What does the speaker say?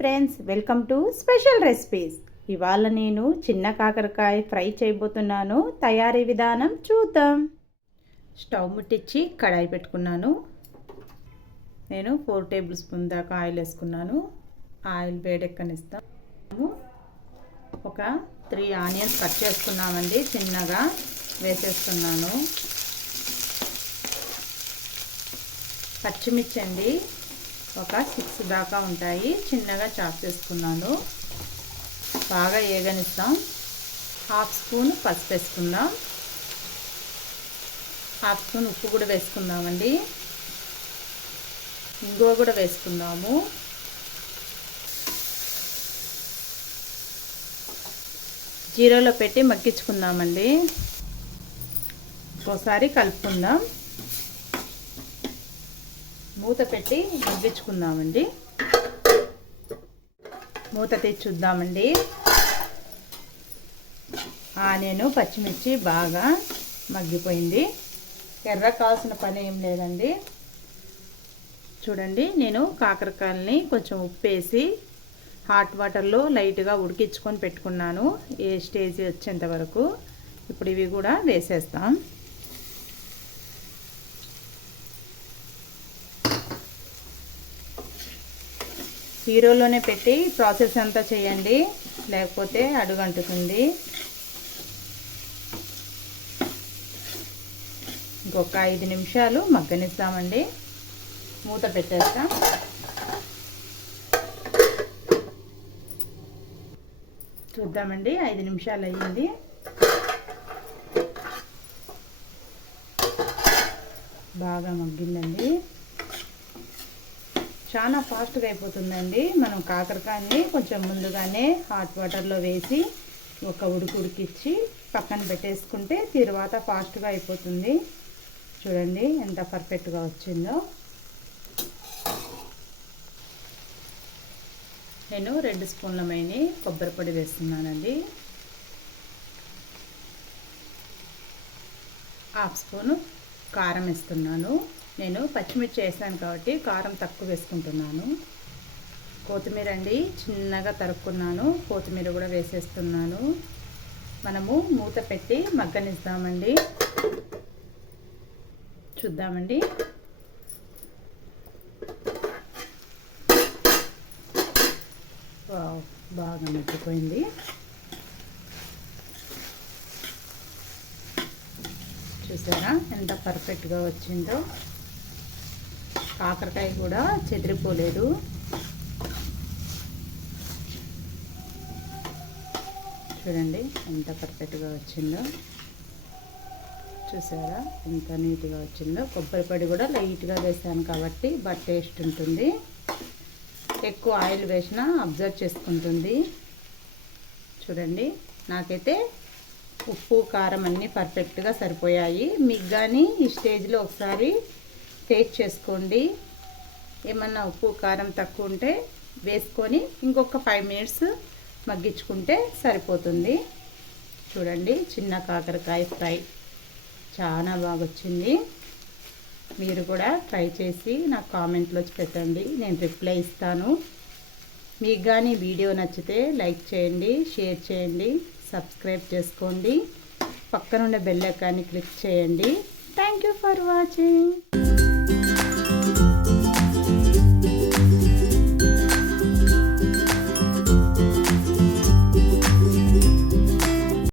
Friends, welcome to special recipes. ఇవాళ నేను చిన్న కాకరకాయ ఫ్రై చేయబోతున్నాను. తయారీ విధానం చూద్దాం. స్టవ్ ముట్టించి కడాయి పెట్టుకున్నాను. నేను 4 టేబుల్ స్పూన్ దాకా ఆయిల్ వేసుకున్నాను. ఆయిల్ వేడెక్కనిస్తాను. ఒక 3 ఆనియన్స్ కట్ చేసుకున్నామండి, చిన్నగా వేసేస్తున్నాను. పచ్చిమిర్చి అండి, ఒక 6 దాకా ఉంటాయి, చిన్నగా చాప్ చేసుకున్నాను. బాగా ఏగనిస్తాం. 1/2 స్పూన్ పసుపు వేసుకుందాం. 1/2 స్పూన్ ఉప్పు కూడా వేసుకుందామండి. ఇంగువ కూడా వేసుకుందాము. జీరోలో పెట్టి మగ్గించుకుందామండి. ఒకసారి కలుపుకుందాం. మూత పెట్టి మగ్గించుకుందామండి. మూత తెచ్చి చూద్దామండి. ఆనియన్ పచ్చిమిర్చి బాగా మగ్గిపోయింది. ఎర్ర కావాల్సిన పని ఏం లేదండి. చూడండి, నేను కాకరకాయలని కొంచెం ఉప్పు వేసి హాట్ వాటర్లో లైట్గా ఉడికించుకొని పెట్టుకున్నాను, ఏ స్టేజ్ వచ్చేంత వరకు. ఇప్పుడు ఇవి కూడా వేసేస్తాం. జీరోలోనే పెట్టి ప్రాసెస్ అంతా చేయండి, లేకపోతే అడుగంటుతుంది. ఇంకొక 5 నిమిషాలు మగ్గనిస్తామండి. మూత పెట్టేస్తాం. చూద్దామండి, 5 నిమిషాలు అయ్యింది. బాగా మగ్గిందండి. చాలా ఫాస్ట్గా అయిపోతుందండి. మనం కాకరకాయని కొంచెం ముందుగానే హాట్ వాటర్లో వేసి ఒక ఉడికిచ్చి పక్కన పెట్టేసుకుంటే తర్వాత ఫాస్ట్గా అయిపోతుంది. చూడండి ఎంత పర్ఫెక్ట్గా వచ్చిందో. నేను 2 స్పూన్ల మైని కొబ్బరి పొడి వేస్తున్నానండి. 1/2 స్పూను కారం వేస్తున్నాను. నేను పచ్చిమిర్చి వేసాను కాబట్టి కారం తక్కువ వేసుకుంటున్నాను. కొత్తిమీర అండి, చిన్నగా తరుక్కున్నాను. కొత్తిమీర కూడా వేసేస్తున్నాను. మనము మూత పెట్టి మగ్గనిస్తామండి. చూద్దామండి. బాగా మగ్గిపోయింది. చూసారా ఎంత పర్ఫెక్ట్గా వచ్చిందో. కాకరకాయ కూడా చెదిరిపోలేదు. చూడండి ఎంత పర్ఫెక్ట్గా వచ్చిందో. చూసారా ఎంత నీట్గా వచ్చిందో. కొబ్బరి పొడి కూడా లైట్గా వేసాను కాబట్టి బాగా టేస్ట్ ఉంటుంది. ఎక్కువ ఆయిల్ వేసినా అబ్జర్వ్ చేసుకుంటుంది. చూడండి, నాకైతే ఉప్పు కారం అన్నీ పర్ఫెక్ట్గా సరిపోయాయి. మీకు కానీ ఈ స్టేజ్లో ఒకసారి టేస్ట్ చేసుకోండి. ఏమన్నా ఉప్పు కారం తక్కువ ఉంటే వేసుకొని ఇంకొక 5 మినిట్స్ మగ్గించుకుంటే సరిపోతుంది. చూడండి, చిన్న కాకరకాయ ఫ్రై చాలా బాగా వచ్చింది. మీరు కూడా ట్రై చేసి నాకు కామెంట్లో పెట్టండి, నేను రిప్లై ఇస్తాను. మీకు కానీ వీడియో నచ్చితే లైక్ చేయండి, షేర్ చేయండి, సబ్స్క్రైబ్ చేసుకోండి. పక్కనుండే బెల్ ఐకాన్ని క్లిక్ చేయండి. Thank you for watching.